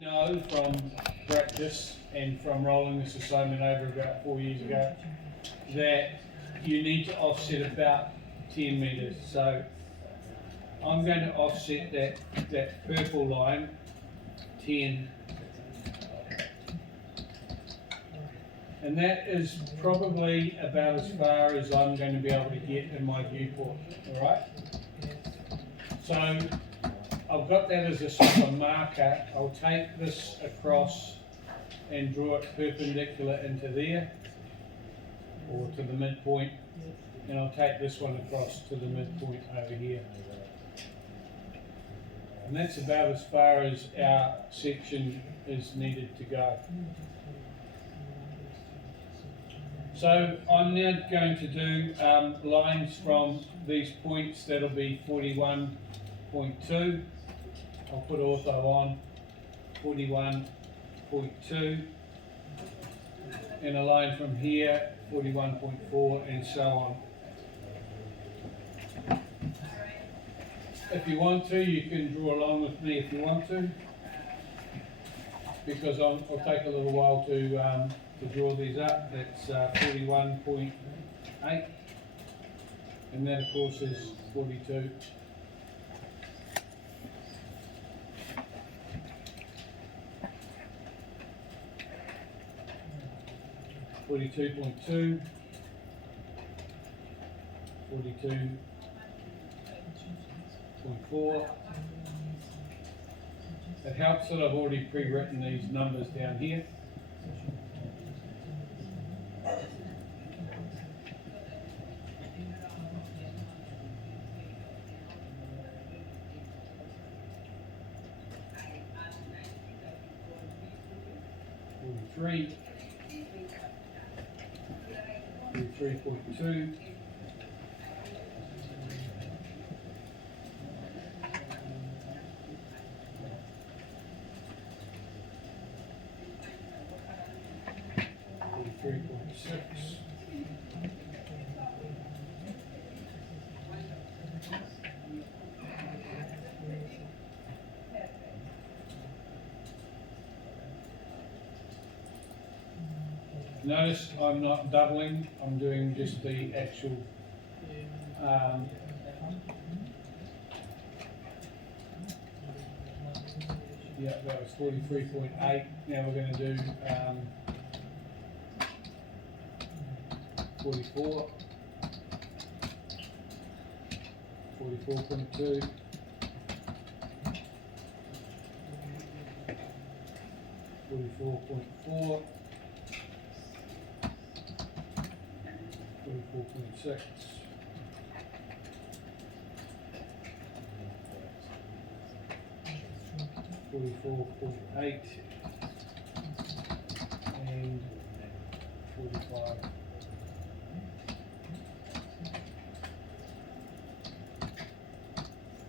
Know from practice and from rolling this assignment over about 4 years ago that you need to offset about 10 metres. So I'm going to offset that purple line 10, and that is probably about as far as I'm going to be able to get in my viewport. All right. So I've got that as a sort of a marker. I'll take this across and draw it perpendicular into there, or to the midpoint, and I'll take this one across to the midpoint over here. And that's about as far as our section is needed to go. So I'm now going to do lines from these points. That'll be 41.2. I'll put ortho on 41.2, and a line from here 41.4, and so on. If you want to, you can draw along with me if you want to, because I'll take a little while to draw these up. That's 41.8, and that of course is 42. 42.2, 42.4. It helps that I've already pre-written these numbers down here. Three. 3.2, Notice I'm not doubling, I'm doing just the actual yeah, that was 43.8. Now we're going to do 44, 44.2, 44.4, 44.6, 44.8, and 45.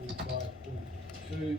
45.2.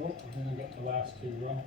Oh, and then I got the last two wrong.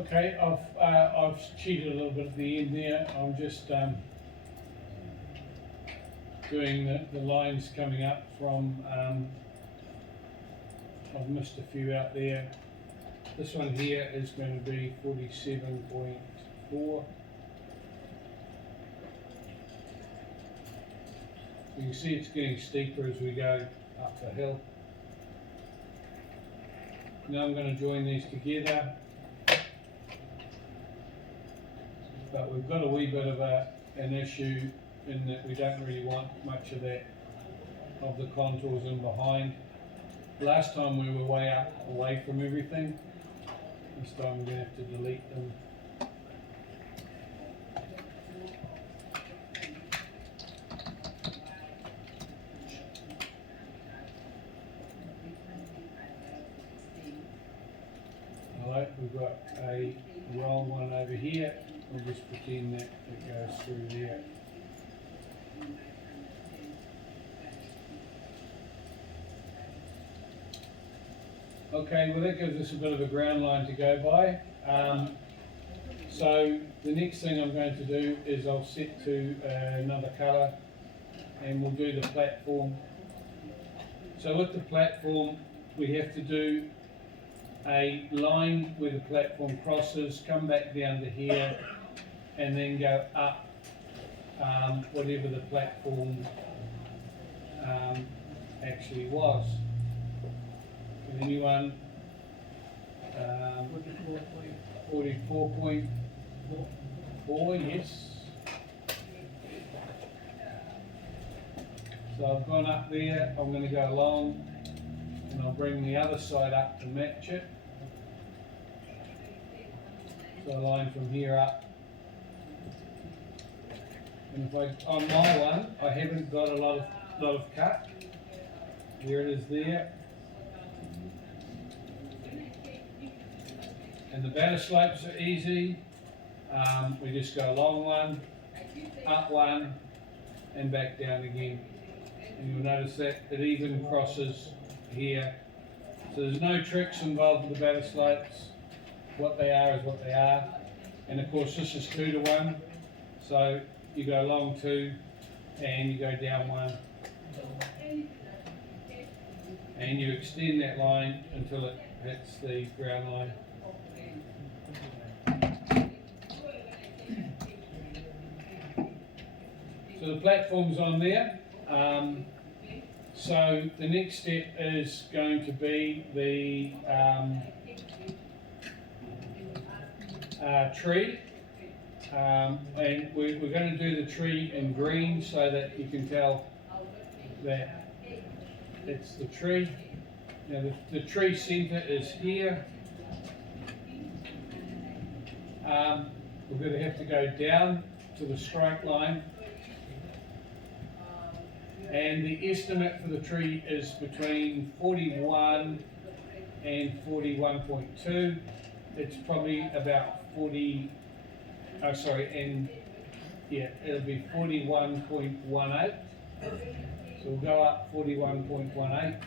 Okay, I've cheated a little bit at the end there. I'm just doing the lines coming up from. I've missed a few out there. This one here is going to be 47.4. You can see it's getting steeper as we go up the hill. Now I'm going to join these together. But we've got a wee bit of an issue in that we don't really want much of that, of the contours in behind. Last time we were way up away from everything. This time we're going to have to delete them. Alright, we've got a wrong one over here. We'll just pretend that it goes through there. Okay, well that gives us a bit of a ground line to go by. So the next thing I'm going to do is I'll set to another colour and we'll do the platform. So with the platform we have to do a line where the platform crosses, come back down to here and then go up whatever the platform actually was. Can anyone? 44.4, yes. So I've gone up there, I'm going to go along and I'll bring the other side up to match it. So a line from here up. And if on my one, I haven't got a lot of cut. There it is there. And the batter slopes are easy. We just go along one, up one, and back down again. And you'll notice that it even crosses here. So there's no tricks involved with the batter slopes. What they are is what they are. And of course this is 2 to 1. So you go along 2 and you go down 1. And you extend that line until it hits the ground line. So the platform's on there. So the next step is going to be the tree. And we're going to do the tree in green so that you can tell that it's the tree. Now the tree centre is here. We're going to have to go down to the strike line. And the estimate for the tree is between 41 and 41.2. It's probably about 40, it'll be 41.18. So we'll go up 41.18.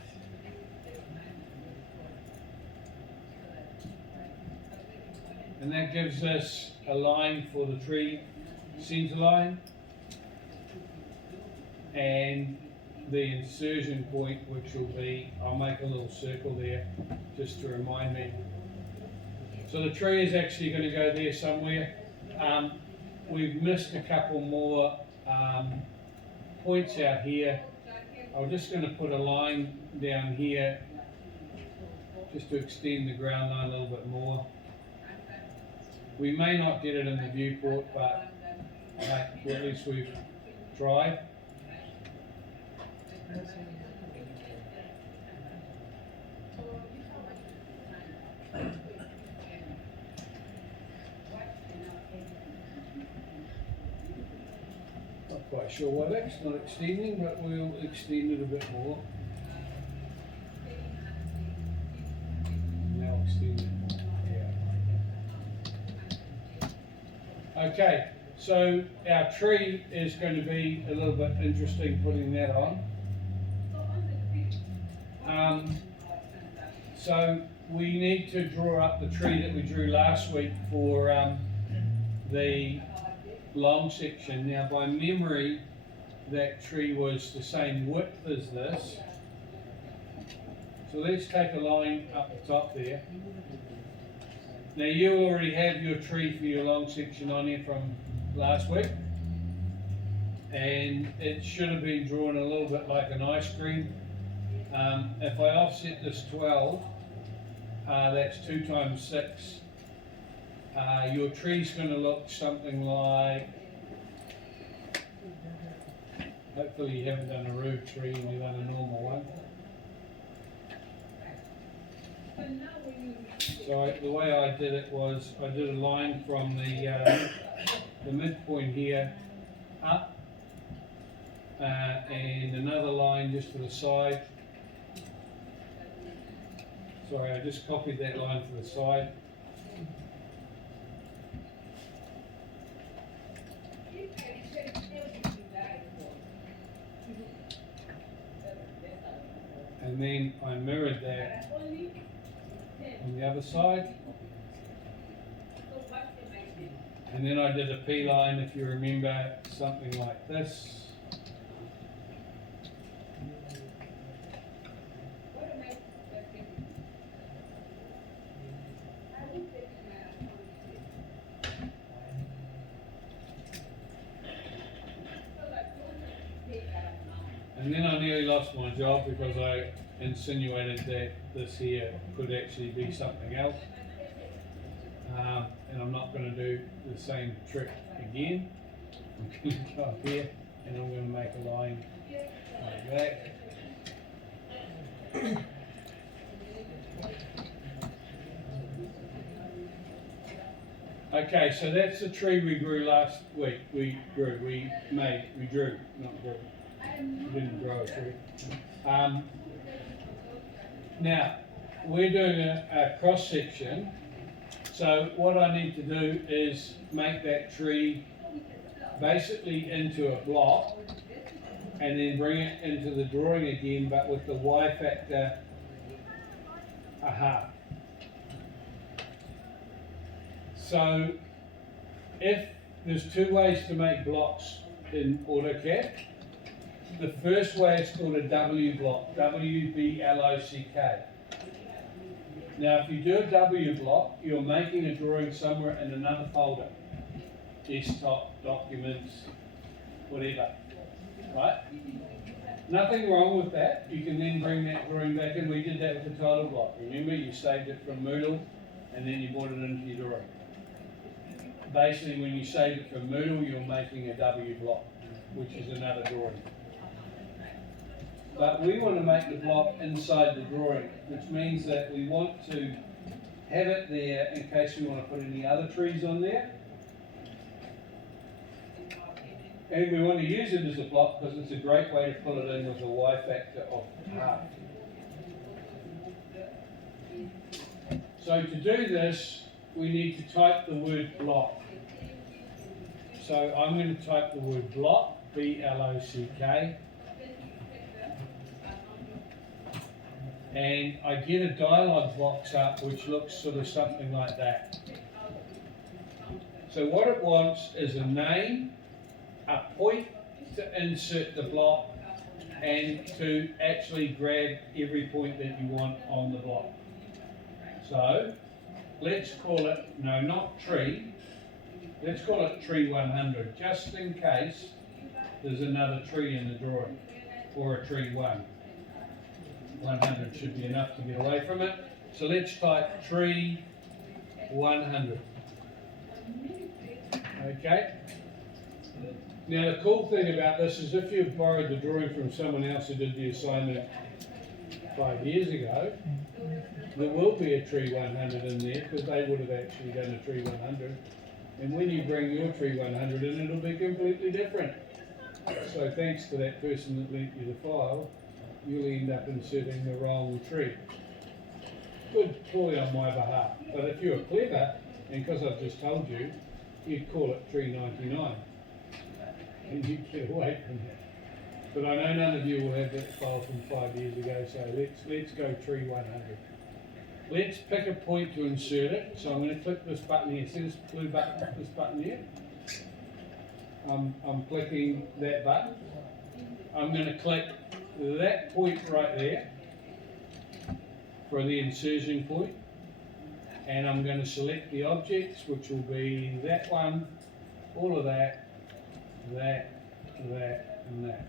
And that gives us a line for the tree centre line. And the insertion point, which will be, I'll make a little circle there just to remind me. So the tree is actually going to go there somewhere. We've missed a couple more points out here. I'm just going to put a line down here just to extend the ground line a little bit more. We may not get it in the viewport, but at least we've tried. Not quite sure why that's not extending, but we'll extend it a bit more. Now extend it more. Yeah. Okay, so our tree is going to be a little bit interesting putting that on. So we need to draw up the tree that we drew last week for the long section. Now, by memory, that tree was the same width as this. So let's take a line up the top there. Now, you already have your tree for your long section on here from last week. And it should have been drawn a little bit like an ice cream. If I offset this 12, that's 2 times 6. Your tree's going to look something like, hopefully you haven't done a root tree and you've done a normal one. So the way I did it was, I did a line from the midpoint here up, and another line just to the side. Sorry, I just copied that line to the side. And then I mirrored that on the other side. And then I did a P line, if you remember, something like this. And then I nearly lost my job because I insinuated that this here could actually be something else. And I'm not going to do the same trick again. I'm going to go up here and I'm going to make a line like that. Okay, so that's the tree we grew last week. We drew, not grew. We didn't grow a tree. Now, we're doing a cross section. So what I need to do is make that tree basically into a block and then bring it into the drawing again, but with the Y factor a half. So if there's 2 ways to make blocks in AutoCAD. The first way is called a W block, W-B-L-O-C-K. Now, if you do a W block, you're making a drawing somewhere in another folder. Desktop, documents, whatever, right? Nothing wrong with that. You can then bring that drawing back in. We did that with the title block. Remember, you saved it from Moodle and then you brought it into your drawing. Basically, when you save it from Moodle, you're making a W block, which is another drawing. But we want to make the block inside the drawing, which means that we want to have it there in case we want to put any other trees on there. And we want to use it as a block because it's a great way to pull it in with a Y factor of half. So to do this, we need to type the word block. So I'm going to type the word block, B-L-O-C-K. And I get a dialog box up which looks sort of something like that. So what it wants is a name, a point to insert the block, and to actually grab every point that you want on the block. So let's call it, no, not tree, let's call it tree 100, just in case there's another tree in the drawing, or a tree 1. 100 should be enough to get away from it. So let's type tree 100. Okay. Now the cool thing about this is if you've borrowed the drawing from someone else who did the assignment 5 years ago, there will be a tree 100 in there because they would have actually done a tree 100. And when you bring your tree 100 in, it'll be completely different. So thanks to that person that lent you the file, you'll end up inserting the wrong tree. Good ploy on my behalf. But if you're clever, and because I've just told you, you'd call it tree 99. And you'd get away from that. But I know none of you will have that file from 5 years ago, so let's go tree 100. let's pick a point to insert it. So I'm going to click this button here. See this blue button, this button here? I'm clicking that button. I'm going to click that point right there for the insertion point. And I'm going to select the objects, which will be that one, all of that, that, and that.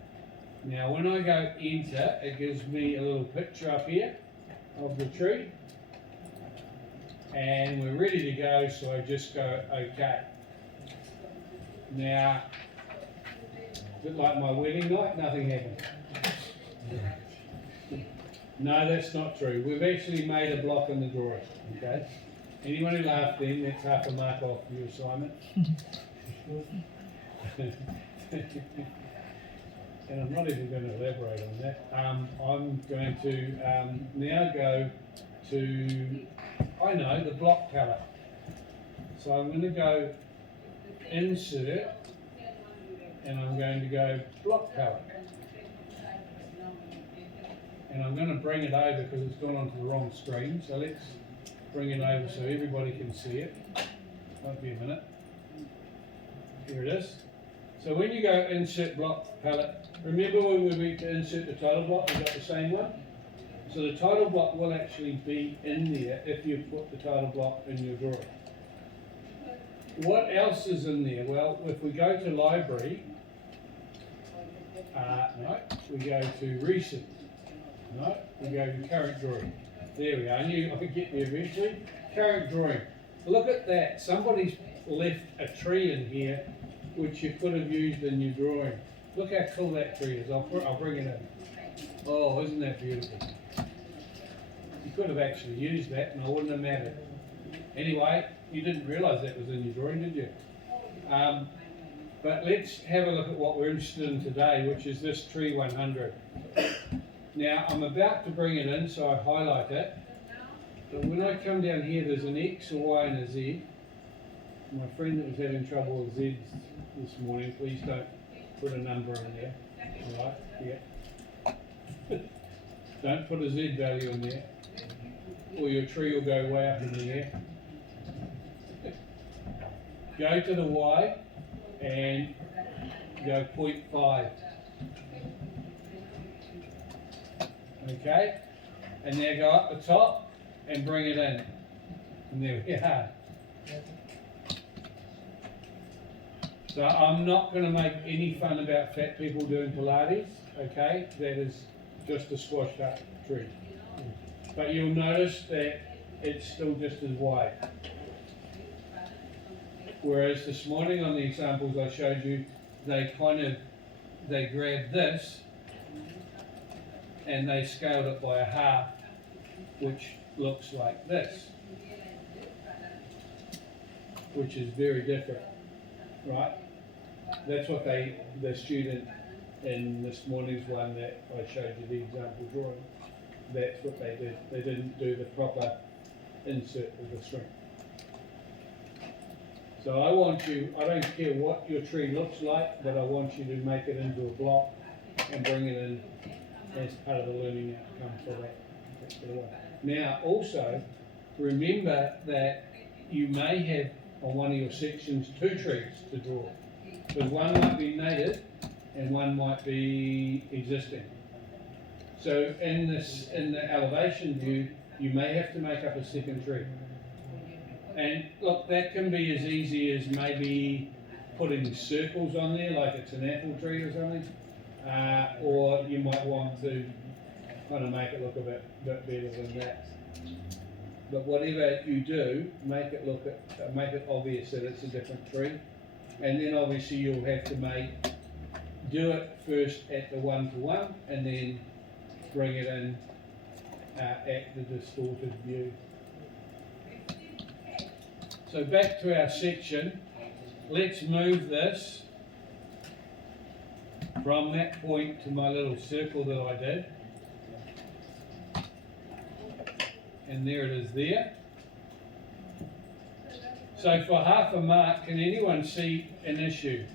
Now when I go enter, it gives me a little picture up here of the tree. And we're ready to go, so I just go OK. Now, a bit like my wedding night, nothing happened. No, that's not true. We've actually made a block in the drawing, okay? Anyone who laughed then, that's half a mark off for your assignment. And I'm not even going to elaborate on that. I'm going to now go to, I know, the block palette. So I'm going to go insert, and I'm going to go block palette. And I'm going to bring it over because it's gone onto the wrong screen. So let's bring it over so everybody can see it. Won't be a minute. Here it is. So when you go insert block palette, remember when we went to insert the title block, we got the same one? So the title block will actually be in there if you put the title block in your drawing. What else is in there? Well, if we go to library, no, we go to recent, no, we go to current drawing. There we are. I knew I could get there eventually. Current drawing. Look at that. Somebody's left a tree in here which you could have used in your drawing. Look how cool that tree is. I'll bring it in. Oh, isn't that beautiful? You could have actually used that and I wouldn't have mattered. Anyway, you didn't realise that was in your drawing, did you? But let's have a look at what we're interested in today, which is this tree 100. Now, I'm about to bring it in, so I highlight it. But when I come down here, there's an X, a Y, and a Z. My friend that was having trouble with Z's this morning, please don't put a number in there. All right, yeah. Don't put a Z value in there, or your tree will go way up in the air. Go to the Y and go 0.5. Okay? And now go up the top and bring it in. And there we are. So I'm not going to make any fun about fat people doing Pilates, okay? That is just a squashed up tree. But you'll notice that it's still just as wide. Whereas this morning on the examples I showed you, they grabbed this and they scaled it by a half, which looks like this, which is very different, right? That's what the student in this morning's one that I showed you the example drawing, that's what they did. They didn't do the proper insert of the string. So I don't care what your tree looks like, but I want you to make it into a block and bring it in as part of the learning outcome for that particular one. Now also, remember that you may have on one of your sections two trees to draw. Because one might be native and one might be existing. So in the elevation view, you may have to make up a second tree. And look, that can be as easy as maybe putting circles on there, like it's an apple tree or something. Or you might want to kind of make it look a bit better than that. But whatever you do, make it obvious that it's a different tree. And then obviously you'll have to do it first at the 1-to-1 and then bring it in at the distorted view. So back to our section, let's move this from that point to my little circle that I did. And there it is there. So for half a mark, can anyone see an issue?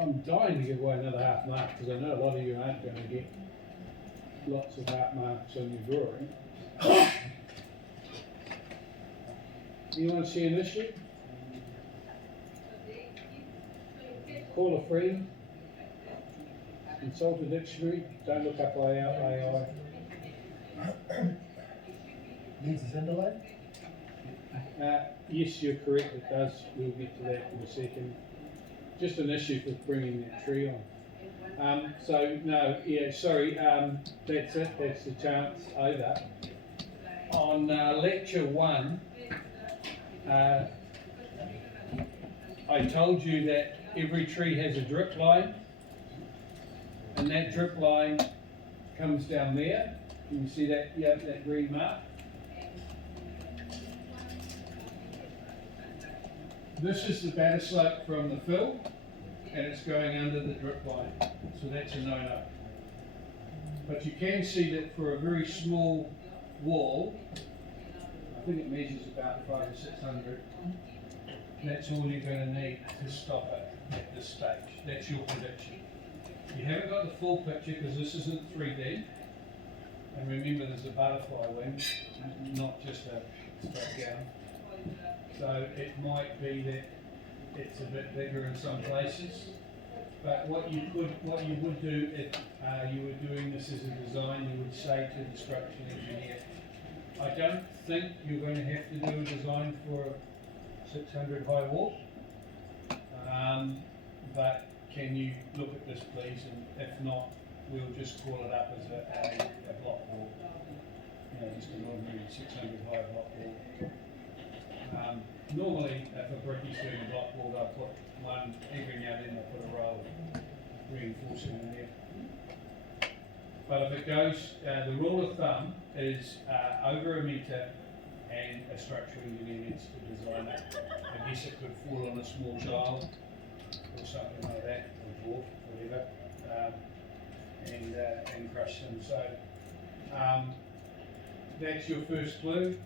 I'm dying to give away another half mark, because I know a lot of you aren't gonna get lots of half marks on your drawing. Anyone see an issue? Call a friend. Consult a dictionary. Don't look up AI. Needs a centre line? Yes, you're correct, it does. We'll get to that in a second. Just an issue for bringing that tree on. So, no, yeah, sorry, that's it, that's the chance over. On lecture 1, I told you that every tree has a drip line, and that drip line comes down there. Can you see that? Yeah, that green mark. This is the batter slope from the fill, and it's going under the drip line, so that's a no-no. But you can see that for a very small wall, I think it measures about 500 or 600, that's all you're going to need to stop it at this stage. That's your prediction. You haven't got the full picture because this isn't 3D, and remember there's a butterfly wing, not just a straight gown. So it might be that it's a bit bigger in some places, but what you would do if you were doing this as a design, you would say to the structural engineer, I don't think you're going to have to do a design for a 600 high wall, but can you look at this please, and if not, we'll just call it up as a block wall, just an ordinary 600 high block wall. Normally, if a brickie's doing a block wall, they'll put one, every now and then they'll put a row of reinforcing in there. But if it goes, the rule of thumb is over a metre, and a structural engineer needs to design it. I guess it could fall on a small child, or something like that, or dwarf, whatever, and crush them. So that's your first clue.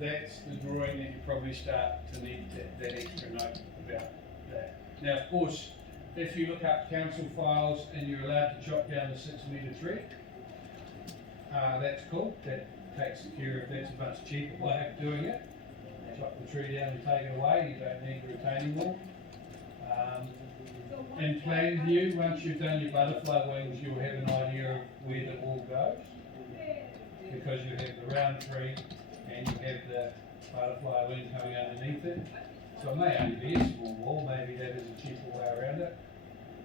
That's the drawing that you probably start to need that extra note about that. Now, of course, if you look up council files and you're allowed to chop down the 6 metre tree, that's cool. That takes care of, that's a much cheaper way of doing it. Chop the tree down and take it away. You don't need the retaining wall. In plan view, once you've done your butterfly wings, you'll have an idea of where the wall goes, because you have the round tree and you have the butterfly wing coming underneath it. So it may only be a small wall, maybe that is a cheaper way around it,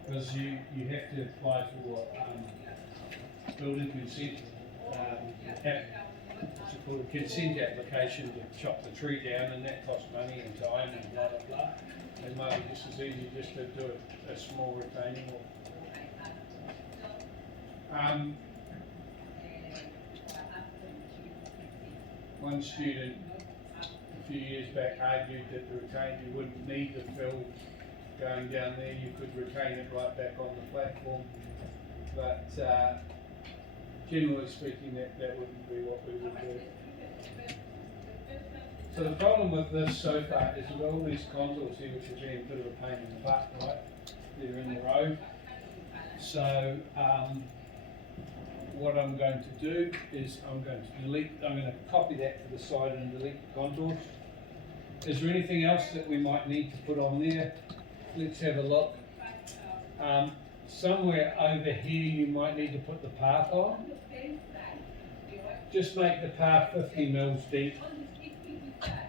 because you have to apply for building consent, what's it called, a consent application to chop the tree down, and that costs money and time and blah blah blah. It might be just as easy just to do a small retaining wall. One student a few years back argued that the retain, you wouldn't need the fill going down there, you could retain it right back on the platform. But generally speaking, that wouldn't be what we would do. So the problem with this so far is we've got all these contours here which are being a bit of a pain in the butt, right? They're in the road. So what I'm going to do is I'm going to copy that to the side and delete the contours. Is there anything else that we might need to put on there? Let's have a look. Somewhere over here you might need to put the path on. Just make the path 50 mils deep.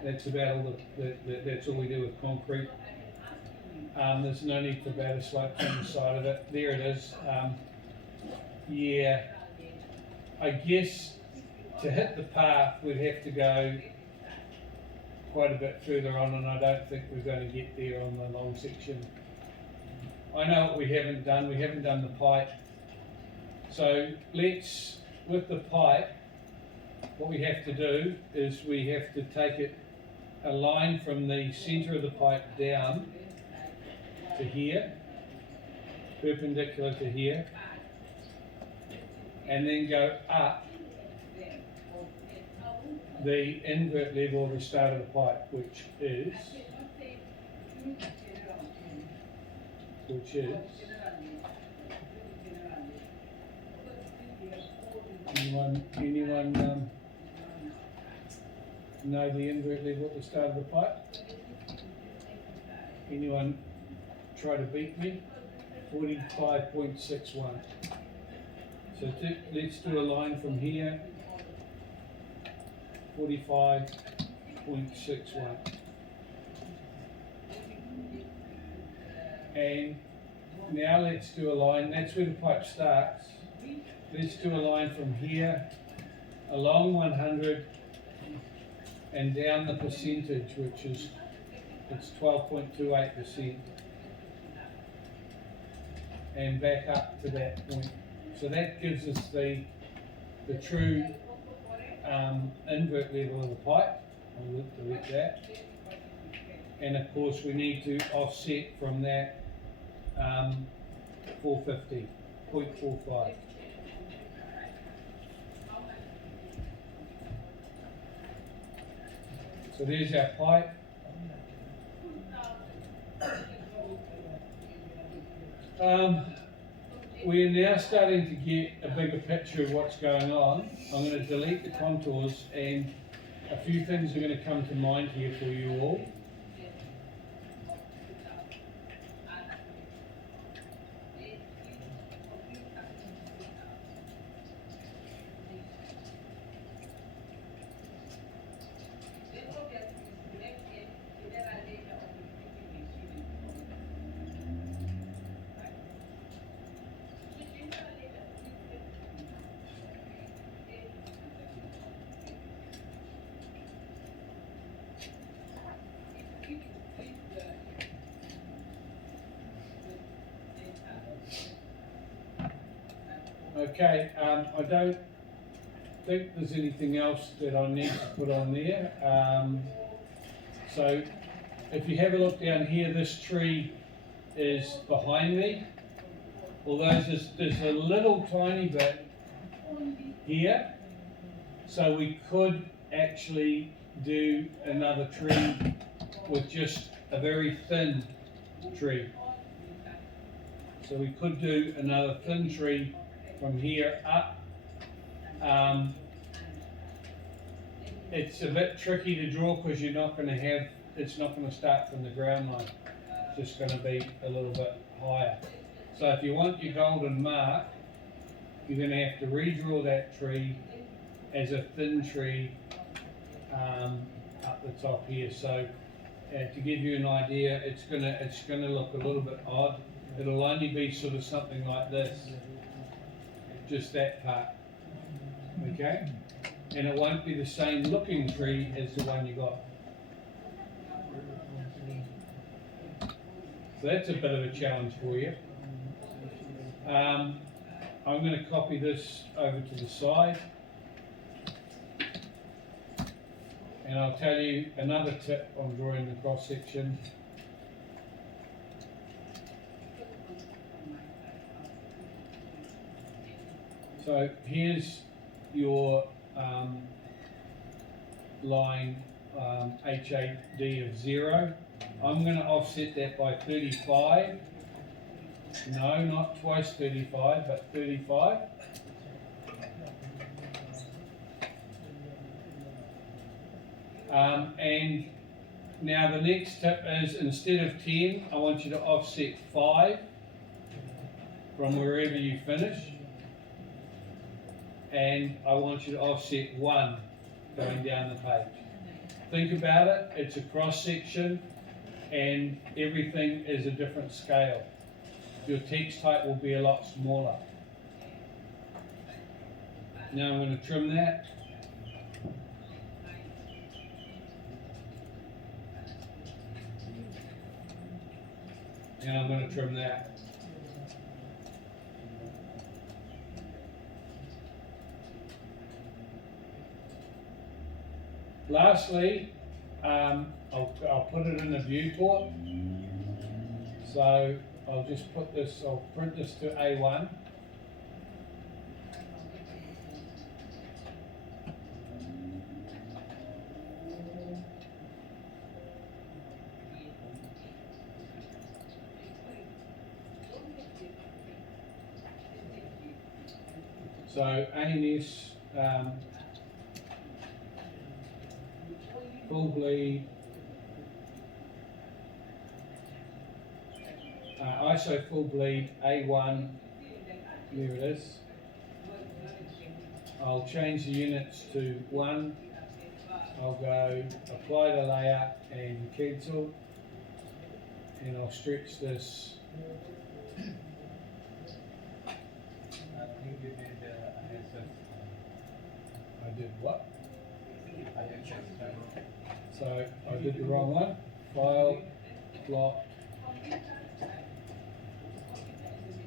That's about all that's all we do with concrete. There's no need for batter slope on the side of it. There it is. Yeah, I guess to hit the path we'd have to go quite a bit further on, and I don't think we're going to get there on the long section. I know what we haven't done. We haven't done the pipe. So let's, with the pipe, what we have to do is we have to take it a line from the centre of the pipe down to here, perpendicular to here, and then go up the invert level of the start of the pipe, which is which is anyone know the invert level at the start of the pipe? Anyone try to beat me? 45.61. So let's do a line from here. 45.61. And now let's do a line, that's where the pipe starts. Let's do a line from here along 100 and down the percentage, which is, it's 12.28%. And back up to that point. So that gives us the true invert level of the pipe. I'll delete that. And of course we need to offset from that 450.45. So there's our pipe. We are now starting to get a bigger picture of what's going on. I'm going to delete the contours, and a few things are going to come to mind here for you all. Okay, I don't think there's anything else that I need to put on there. So if you have a look down here, this tree is behind me. Although there's a little tiny bit here, so we could actually do another tree with just a very thin tree. So we could do another thin tree from here up. It's a bit tricky to draw because you're not going to have, it's not going to start from the ground line. It's just going to be a little bit higher. So if you want your golden mark, you're going to have to redraw that tree as a thin tree up the top here. So to give you an idea, it's going to look a little bit odd. It'll only be sort of something like this, just that part, okay? And it won't be the same looking tree as the one you got. So that's a bit of a challenge for you. I'm going to copy this over to the side. And I'll tell you another tip on drawing the cross section. So here's your line HAD of 0. I'm going to offset that by 35. No, not twice 35, but 35. And now the next tip is, instead of 10, I want you to offset 5 from wherever you finish. And I want you to offset 1 going down the page. Think about it, it's a cross section and everything is a different scale. Your text type will be a lot smaller. Now I'm going to trim that. And I'm going to trim that. Lastly, I'll put it in a viewport. So I'll just put this, I'll print this to A1. So ANS, full bleed, ISO full bleed A1, there it is. I'll change the units to 1. I'll go apply the layer and cancel, and I'll stretch this. I think you did ISS. I did what? ISS. So I did the wrong one. File, plot.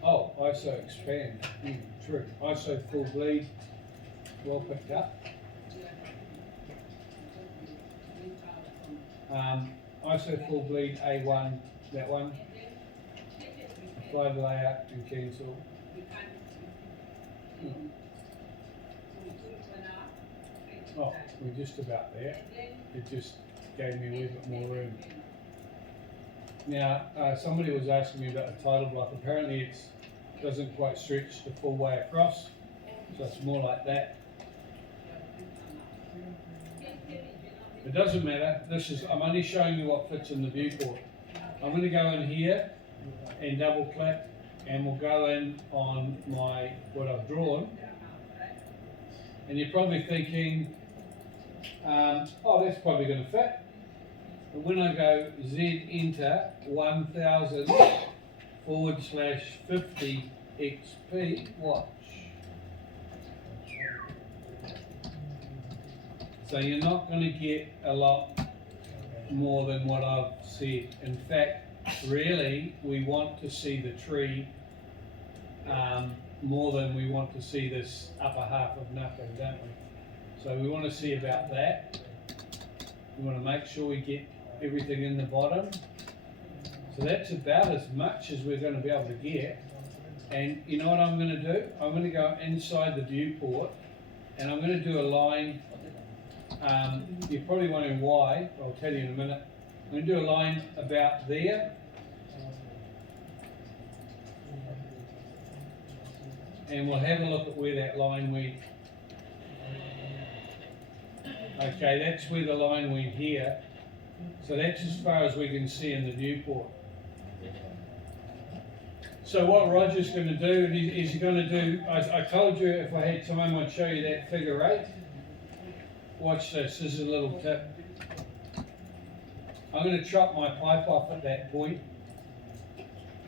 Oh, ISO expand. True. ISO full bleed. Well picked up. ISO full bleed A1, that one. Apply the layout and cancel. Oh, we're just about there. It just gave me a wee bit more room. Now, somebody was asking me about the title block. Apparently it doesn't quite stretch the full way across, so it's more like that. It doesn't matter. I'm only showing you what fits in the viewport. I'm going to go in here and double click, and we'll go in on what I've drawn. And you're probably thinking, oh, that's probably going to fit. But when I go Z enter 1000 /50 XP, watch. So you're not going to get a lot more than what I've said. In fact, really, we want to see the tree more than we want to see this upper half of nothing, don't we? So we want to see about that. We want to make sure we get everything in the bottom. So that's about as much as we're going to be able to get. And you know what I'm going to do? I'm going to go inside the viewport, and I'm going to do a line. You're probably wondering why. I'll tell you in a minute. I'm going to do a line about there. And we'll have a look at where that line went. Okay, that's where the line went here. So that's as far as we can see in the viewport. So what Roger's going to do is he's going to do, I told you if I had time I'd show you that figure 8. Watch this is a little tip. I'm going to chop my pipe off at that point.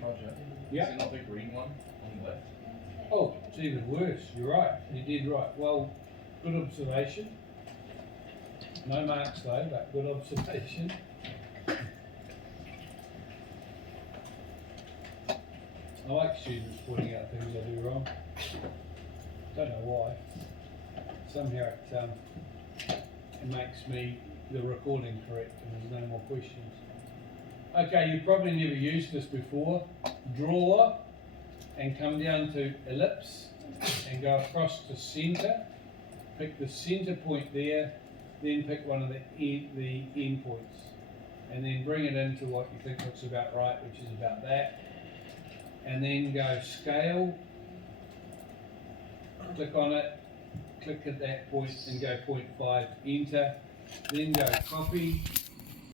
Roger. Yeah. Is it not the green one on the left? Oh, it's even worse. You're right. You did right. Well, good observation. No marks though, but good observation. I like students pointing out things I do wrong. Don't know why. Somehow it makes the recording correct and there's no more questions. Okay, you've probably never used this before. Draw and come down to ellipse and go across to center. Pick the center point there, then pick one of the end points. And then bring it into what you think looks about right, which is about that. And then go scale, click on it, click at that point and go 0.5, enter, then go copy,